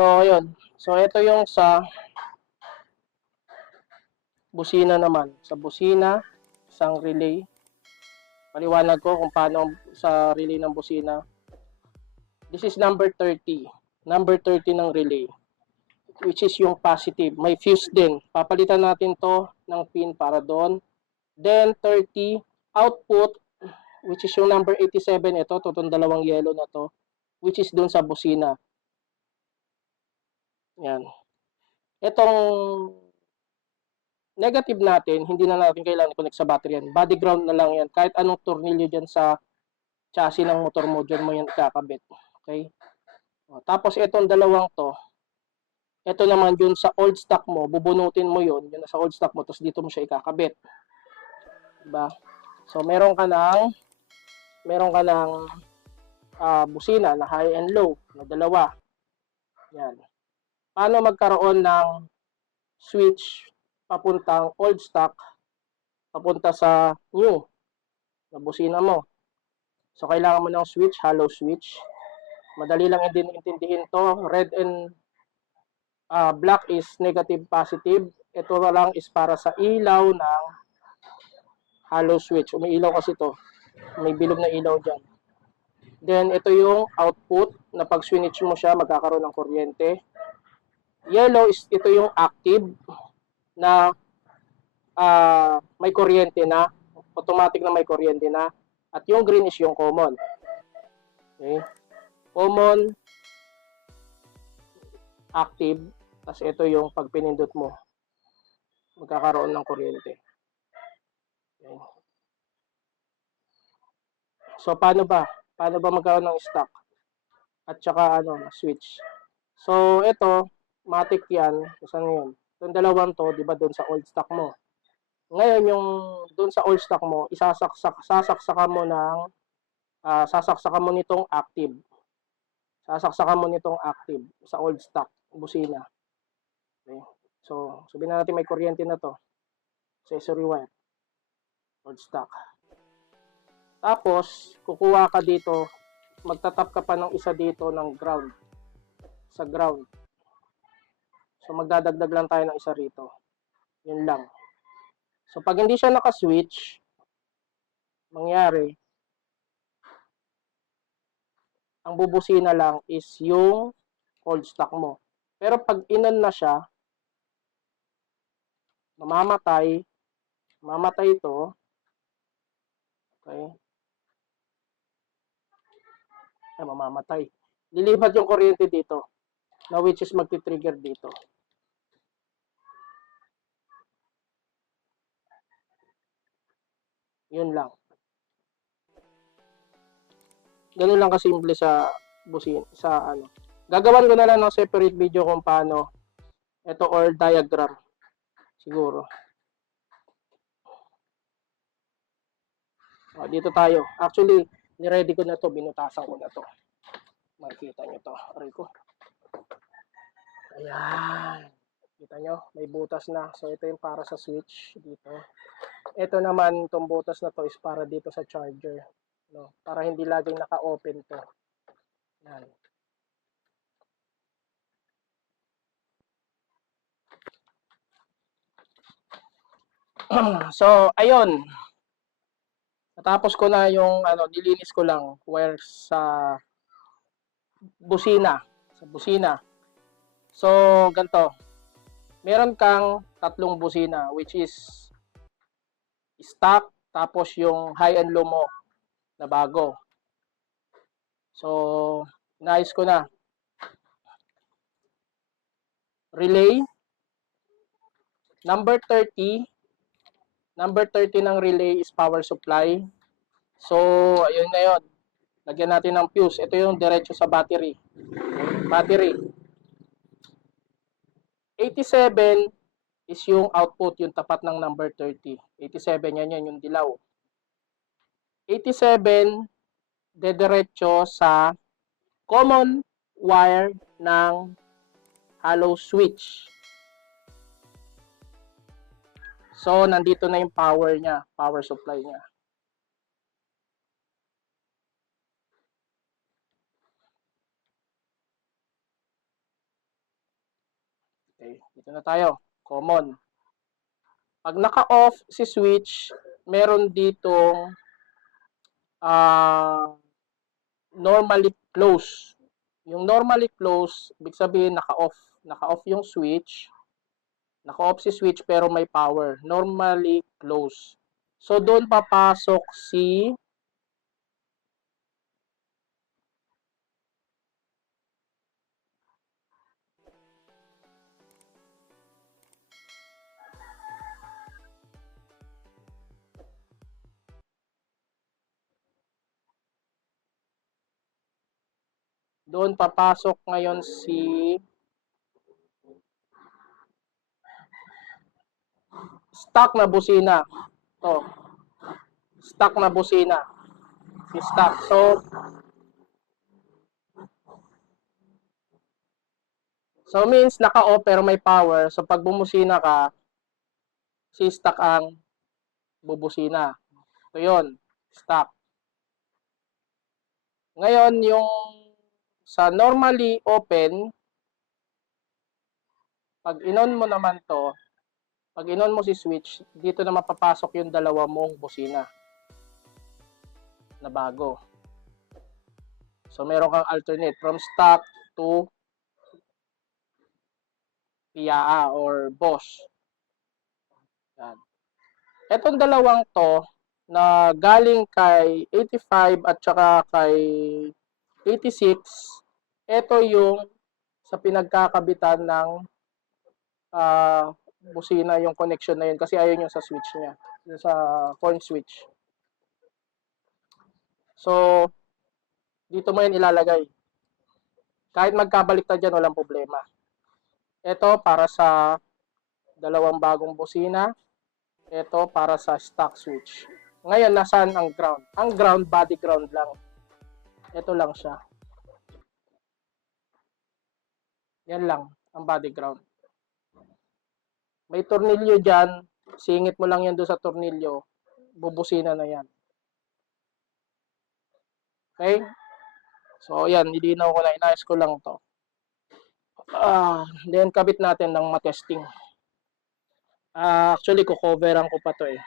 So, ayun. So, ito yung sa busina naman. Sa busina, isang relay. Paliwanag ko kung paano sa relay ng busina. This is number 30. Number 30 ng relay. Which is yung positive. May fuse din. Papalitan natin to ng pin para doon. Then 30 output which is yung number 87 ito, to dalawang yellow na to, which is doon sa busina. Yan. Itong negative natin, hindi na natin kailangan i-connect sa battery yan. Body ground na lang yan. Kahit anong tornilyo dyan sa chassis ng motor mo, dyan mo yan kakabit. Okay? O, tapos itong dalawang to, ito naman yun sa old stock mo, bubunutin mo yun, yun sa old stock mo, tapos dito mo siya ikakabit. Diba? So, meron ka ng meron ka ng ah, busina na high and low na dalawa. Yan. Paano magkaroon ng switch papuntang old stock papunta sa new na busina mo. So, kailangan mo ng switch, hollow switch. Madali lang din intindihin to. Red and ah, black is negative, positive. Ito lang is para sa ilaw ng hollow switch. Umiilaw kasi to. May bilog na ilaw dyan. Then, ito yung output na pag switch mo siya, magkakaroon ng kuryente. Yellow is ito yung active na ah, may kuryente na. Automatic na may kuryente na. At yung green is yung common. Okay? Common, active, tapos ito yung pag pinindot mo, magkakaroon ng kuryente. Okay. So, paano ba? Paano ba magkaroon ng stock? At saka, ano, switch. So, ito, matic yan. Saan yun? Yung dalawang to, di ba, doon sa old stock mo. Ngayon, yung doon sa old stock mo, isasaksak, sasaksakan mo ng, ah, sasaksakan mo nitong active. Sasaksakan mo nitong active sa old stock, busina. Okay. So, sabihin na natin may kuryente na to. Accessory wire. Old stock. Tapos, kukuha ka dito, magtatap ka pa ng isa dito ng ground. Sa ground. So, magdadagdag lang tayo ng isa rito. Yun lang. So, pag hindi siya naka-switch, mangyari, ang bubusina lang is yung cold stock mo. Pero pag inon na siya, mamamatay, mamamatay ito, okay, ay mamamatay. Lilipat yung kuryente dito, na which is magti-trigger dito. Yun lang. Ganun lang kasimple sa busin, sa ano. Gagawan ko na lang ng separate video kung paano ito or diagram siguro. O, dito tayo. Actually, niready ko na to, binutasan ko na to. Makikita nyo to. Aray ko. Ayan. Kita nyo, may butas na. So, ito yung para sa switch dito. Ito naman, itong butas na to is para dito sa charger. No? Para hindi laging naka-open to. Yan. so, ayun. Natapos ko na yung ano, nilinis ko lang where sa busina, sa busina. So, ganto. Meron kang tatlong busina which is stock tapos yung high and low mo na bago. So, nice ko na. Relay. Number 30. Number 30 ng relay is power supply. So, ayun na yun. Lagyan natin ng fuse. Ito yung diretso sa battery. Battery. 87 is yung output, yung tapat ng number 30. 87, yan yan, yung dilaw. 87, dediretso sa common wire ng hollow switch. So, nandito na yung power niya, power supply niya. Ito na tayo. Common. Pag naka-off si switch, meron ditong ah normally close. Yung normally close, ibig sabihin naka-off. Naka-off yung switch. Naka-off si switch pero may power. Normally close. So, doon papasok si doon papasok ngayon si stock na busina. To. Stock na busina. Si stock. So, So means naka-off pero may power. So pag bumusina ka, si stock ang bubusina. So yun, stock. Ngayon yung sa normally open, pag inon mo naman to, pag inon mo si switch, dito na mapapasok yung dalawa mong busina na bago. So meron kang alternate from stock to PIA or Bosch. Yan. Etong dalawang to na galing kay 85 at saka kay 86, ito yung sa pinagkakabitan ng ah, busina yung connection na yun kasi ayun yung sa switch niya, yung sa coin switch. So, dito mo yan ilalagay. Kahit magkabaliktad dyan, walang problema. Ito para sa dalawang bagong busina. Ito para sa stock switch. Ngayon, nasaan ang ground? Ang ground, body ground lang. Ito lang siya. Yan lang, ang body ground. May tornilyo dyan. Singit mo lang yan doon sa tornilyo. Bubusina na yan. Okay? So, yan. Nilinaw ko na. Inayos ko lang to. Ah, then kabit natin ng matesting. Ah, actually, kukoveran ko pa to eh.